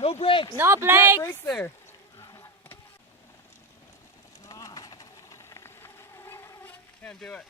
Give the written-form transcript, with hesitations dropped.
No brakes. No You can't brakes. brake there. Can't do it.